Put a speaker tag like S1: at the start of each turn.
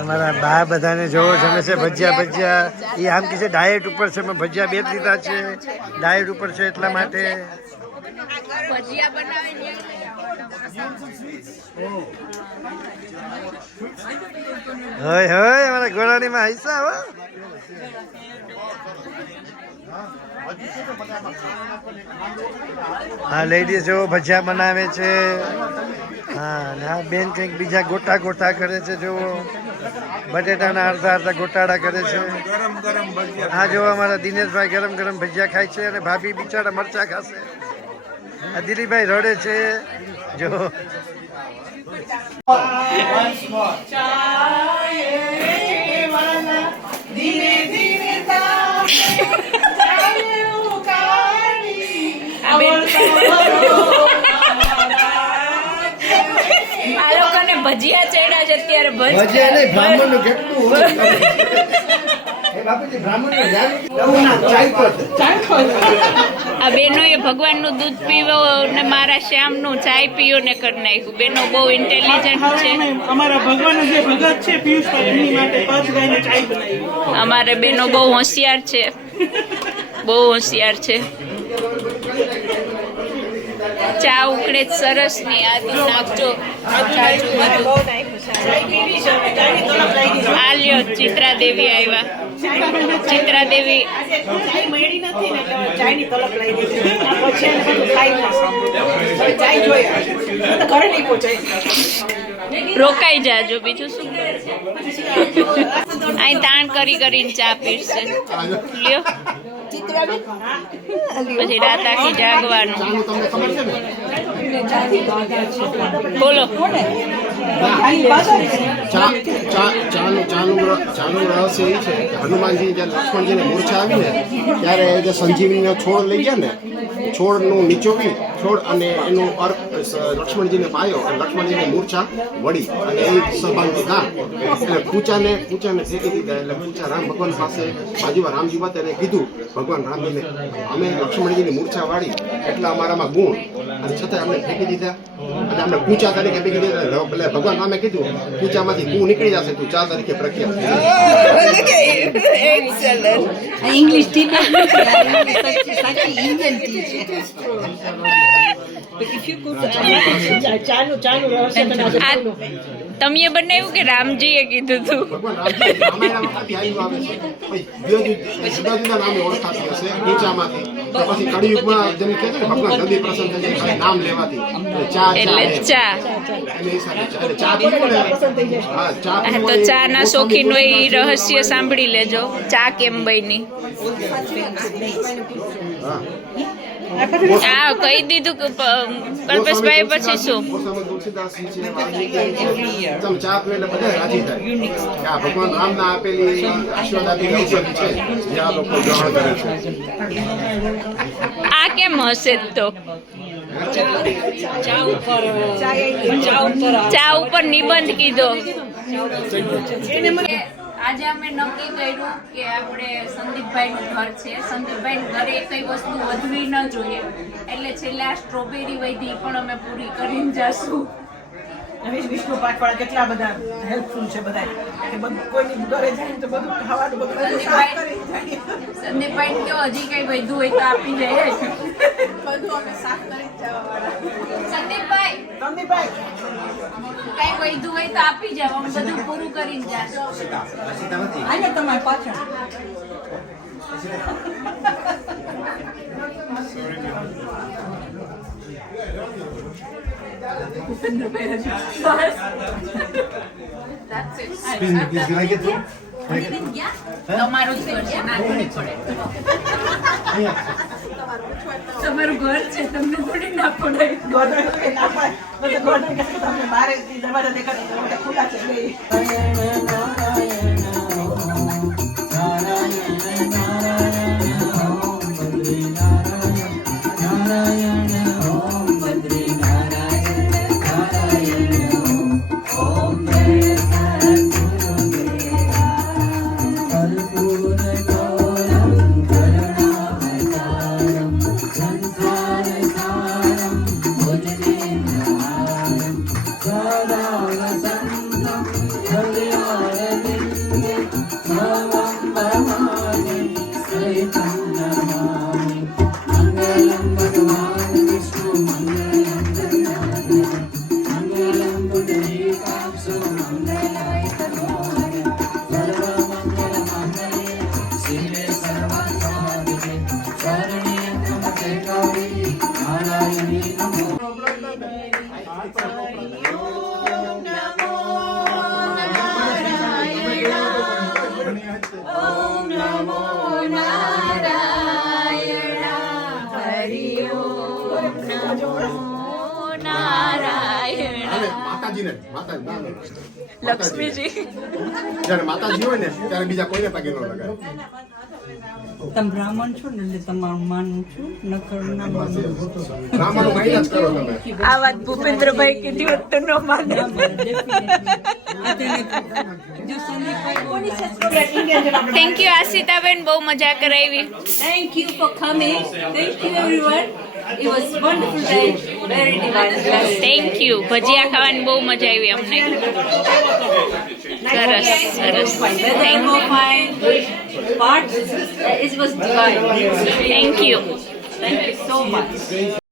S1: અમારા
S2: બા બધાને જોવો જમે છે, ભજીયા ભજીયા. એ આમ કે છે ડાયટ ઉપર છે ભજીયા બે લીધા છે. ડાયટ ઉપર છે એટલા માટે.
S1: ભજીયા બનાવીને
S2: હોય, હય, અમારા ગોળાણીમાં હૈસા, હો. હા લેડીઝ ભજીયા બનાવે છે. હા અને આ બેન કંઈક બીજા ગોટા ગોટા કરે છે જો બટેટાના અડધા અડધા ગોટાળા કરે છે. હા જો અમારા દિનેશભાઈ ગરમ ગરમ ભજીયા ખાય છે અને ભાભી બિચારા મરચા ખાશે. આ દિલીપભાઈ રડે છે. જો.
S1: આ લોકોને ભજીયા ચડ્યા છે અત્યારે
S2: ભજીયા નહીં બ્રાહ્મણનું કેટલું હોય એ ભગવાન
S1: આ ભગવાનનું દૂધ પીવો ને મારા શ્યામનું ચાય પીવો ને કરી નાખ્યું. બેનો બહુ ઇન્ટેલિજન્ટ છે.
S3: અમારા ભગવાન જે ભગત છે પિયુષભાઈ એમની માટે પાંચ ગાયને ચાય બનાવી.
S1: અમારે બેનો બહુ હોશિયાર છે. બહુ હોશિયાર છે. ચા ઉકળે સરસ ને આદુ નાખજો આ લ્યો ચિત્રા દેવી આવ્યા ચિત્રા દેવી રોકાઈ જાજો, બીજું શું? અહીં તાણ કરી કરીને ચા પીરશે લ્યો. પછી રાત આખી જાગવાનું. બોલો.
S4: ચા ચા ચાનું ચાનું રહસ્ય એ છે કે હનુમાનજી જ્યારે લક્ષ્મણજીને મૂર્છા આવી ને ત્યારે જે સંજીવનીનો છોડ લઈ ગયા ને છોડનું નીચોવી છોડ અને એનો અર્ક લક્ષ્મણજીને પાયો અને લક્ષ્મણજીને મૂર્છા વળી અને એ સભાનથી ના એટલે પૂચાને પૂચાને ફેંકી દીધા એટલે પૂચા રામ ભગવાન પાસે બાજુમાં રામજી એને કીધું, ભગવાન રામજીને અમે લક્ષ્મણજીની મૂર્છા વાળી એટલા અમારામાં ગુણ. અને છતાં અમને ફેંકી દીધા. અને અમને પૂચા તરીકે ફેંકી દીધા. એટલે ભગવાન સામે કીધું પૂંચામાંથી ગુણ નીકળી જશે તું ચા તરીકે પ્રખ્યાત
S5: you could,
S3: ચાનું ચાનું રહસ્ય તમે બોલો.
S1: બનાવ્યું કે રામજીએ કીધું તું.
S4: તો ચા ને?
S1: શોખીન હોય રહસ્ય સાંભળી લેજો. ચા કેમ બની
S4: હા
S1: આ કહી દીધું કે કલ્પેશભાઈ પછી શું?
S4: ભગવાન રામના ના આપેલી આ
S1: કેમ હશે તો? ચા ઉપર નિબંધ કીધો. આજે અમે નક્કી કર્યું કે આપણે સંદીપભાઈ નું ઘર છે. સંદીપભાઈ ઘરે કઈ વસ્તુ વધવી ન જોઈએ. એટલે છેલ્લા સ્ટ્રોબેરી વૈધી પણ અમે પૂરી કરીને જાશું.
S3: હવે વિષ્ણુ પાઠવાળા કેટલા બધા હેલ્પફુલ છે બધા કે બધું કોઈની ઘરે જાય તો બધું ખાવાનું બધું બધું સાફ કરી જાય.
S1: સંદીપભાઈ ને હજી કઈ વધુ હોય તો આપી જાય બધું અમે સાફ કરી જવા વાળા સંદીપભાઈ.
S3: સંદીપભાઈ.
S1: કઈ વધુ હોય તો આપી જાવ અમે બધું પૂરું કરીને જાશું
S5: તમારી પાછળ.
S1: તમારું ઘર છે. ના થોડી પડે. તમારું ઘર છે તમને થોડી ના પડે
S3: ગોઠણ કે ના પાડે. બધું ગોઠણ કે તમને બારે દરવાજા દેખાડે તો બધા ખુલ્લા છે
S4: લક્ષ્મીજી. જયારે માતાજી હોય ને ત્યારે બીજા કોઈને પગે ન લગાય
S5: તમે બ્રાહ્મણ છો ને એટલે તમારું માનું છું નકર ના માનું
S4: બ્રાહ્મણો મહિના જ કરો તમે?
S1: આ વાત ભૂપેન્દ્રભાઈ કીધી હોત તો ન માને. થેન્ક યુ આશિતાબેન બહુ મજા કરાવી.
S5: Thank you for coming thank you everyone It was wonderful day. Very divine.
S1: Thank you ભજીયા ખાવાની બહુ મજા આવી અમને. Sarah, Sarah.
S5: Thank you. my part, it was divine.
S1: Thank you.
S5: Thank you so much.